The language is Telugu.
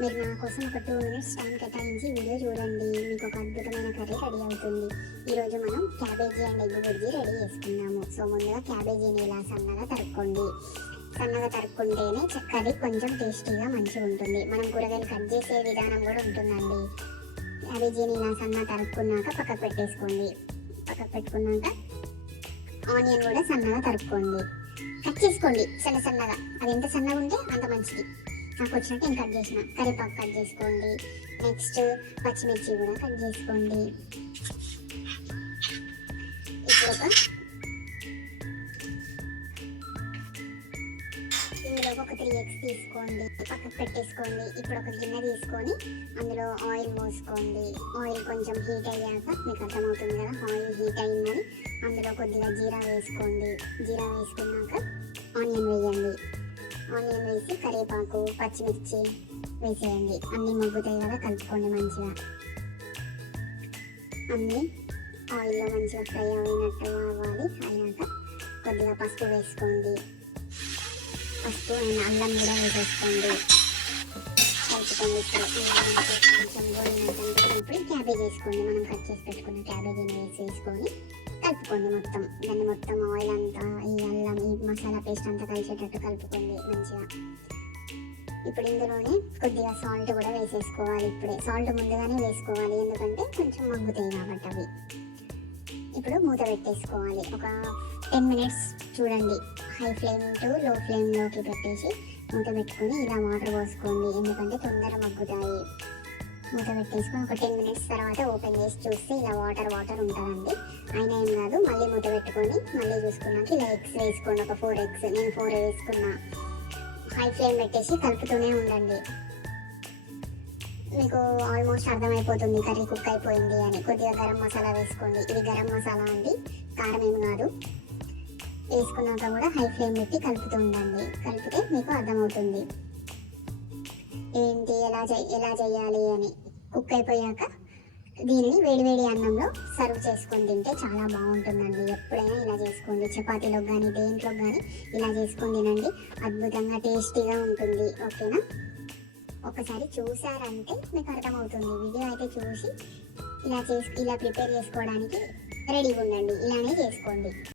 మీరు నా కోసం ఒక 2 మినిట్స్ టైం కేటాయించి వీడియో చూడండి. మీకు ఒక అద్భుతమైన కర్రీ రెడీ అవుతుంది. ఈరోజు మనం cabbage and egg bhurji ready చేసుకున్నాము. సో ముందుగా క్యాబేజీని ఇలా సన్నగా తరుక్కోండి. సన్నగా తరుక్కుంటేనే కర్రీ కొంచెం టేస్టీగా మంచిగా ఉంటుంది. మనం కూరగాయలు కట్ చేసే విధానం కూడా ఉంటుందండి. క్యాబేజీని ఇలా సన్నగా తరుక్కున్నాక పక్కకు పెట్టేసుకోండి. పక్కకు పెట్టుకున్నాక ఆనియన్ కూడా సన్నగా తరుక్కోండి. కట్ చేసుకోండి సన్నగా. అది ఎంత సన్నగా ఉంటే అంత మంచిది. నాకు వచ్చినట్టు నేను కట్ చేసిన కరివేపాకు కట్ చేసుకోండి. నెక్స్ట్ పచ్చిమిర్చి కూడా కట్ చేసుకోండి. ఇప్పుడు ఇందులో ఒక 3 ఎగ్స్ తీసుకోండి, పక్కకు పెట్టేసుకోండి. ఇప్పుడు ఒక గిన్నె తీసుకొని అందులో ఆయిల్ పోసుకోండి. ఆయిల్ కొంచెం హీట్ అయ్యాక మీకు అర్థమవుతుంది కదా, ఆయిల్ హీట్ అయిందని అందులో కొద్దిగా జీరా వేసుకోండి. జీరా వేసుకున్నాక ఆనియన్ వేయండి. ఆనియన్ వేసి కరివేపాకు పచ్చిమిర్చి వేసేయండి. అన్నీ మగ్గుతాయి కదా, కలుపుకోండి మంచిగా. అన్నీ ఆయిల్లో మంచిగా ఫ్రై అయినట్టు అవ్వాలి. అయినాక కొద్దిగా పసుపు వేసుకోండి. పసుపు అండ్ అల్లం కూడా వేసేసుకోండి. కలుపుకోండి. కొంచెం గోలినట్టు క్యాబేజ్ వేసుకోండి. మనం కట్ చేసి పెట్టుకున్న క్యాబేజీని వేసేసుకొని కలుపుకోండి. దాన్ని మొత్తం ఆయిల్ అంతా ఈ అల్లం ఈ మసాలా పేస్ట్ అంతా కలిసేటట్టు కలుపుకోండి మంచిగా. ఇప్పుడు ఇందులోనే కొద్దిగా సాల్ట్ కూడా వేసేసుకోవాలి. ఇప్పుడే సాల్ట్ ముందుగానే వేసుకోవాలి, ఎందుకంటే కొంచెం మగ్గుతాయి కాబట్టి అవి. ఇప్పుడు మూత పెట్టేసుకోవాలి. ఒక 10 మినిట్స్ చూడండి. హై ఫ్లేమ్ టు లో ఫ్లేమ్లోకి పెట్టేసి మూత పెట్టుకొని ఇలా వాటర్ పోసుకోండి, ఎందుకంటే తొందర మగ్గుతాయి. మూత పెట్టేసుకొని ఒక 10 మినిట్స్ తర్వాత ఓపెన్ చేసి చూస్తే ఇలా వాటర్ ఉంటుందండి. అయినా ఏం కాదు, మళ్ళీ మూత పెట్టుకొని మళ్ళీ చూసుకున్నాక ఇలా ఎగ్స్ వేసుకోండి. ఒక 4 ఎగ్స్, నేను 4 వేసుకున్నా. హై ఫ్లేమ్ పెట్టేసి కలుపుతూనే ఉండండి. మీకు ఆల్మోస్ట్ అర్థమైపోతుంది కర్రీ కుక్ అయిపోయింది అని. కొద్దిగా గరం మసాలా వేసుకోండి. ఇది గరం మసాలా అండి, కారం ఏమి కాదు. వేసుకున్నాక కూడా హై ఫ్లేమ్ పెట్టి కలుపుతూ ఉండండి. కలిపితే మీకు అర్థమవుతుంది ఏంటి ఎలా చేయాలి అని. కుక్ అయిపోయాక దీనిని వేడివేడి అన్నంలో సర్వ్ చేసుకొని తింటే చాలా బాగుంటుందండి. ఎప్పుడైనా ఇలా చేసుకోండి. చపాతీలో కానీ దేంట్లో కానీ ఇలా చేసుకొని తినండి. అద్భుతంగా టేస్టీగా ఉంటుంది. ఓకేనా? ఒకసారి చూసారంటే మీకు అర్థమవుతుంది. వీడియో అయితే చూసి ఇలా ప్రిపేర్ చేసుకోవడానికి రెడీగా ఉండండి. ఇలానే చేసుకోండి.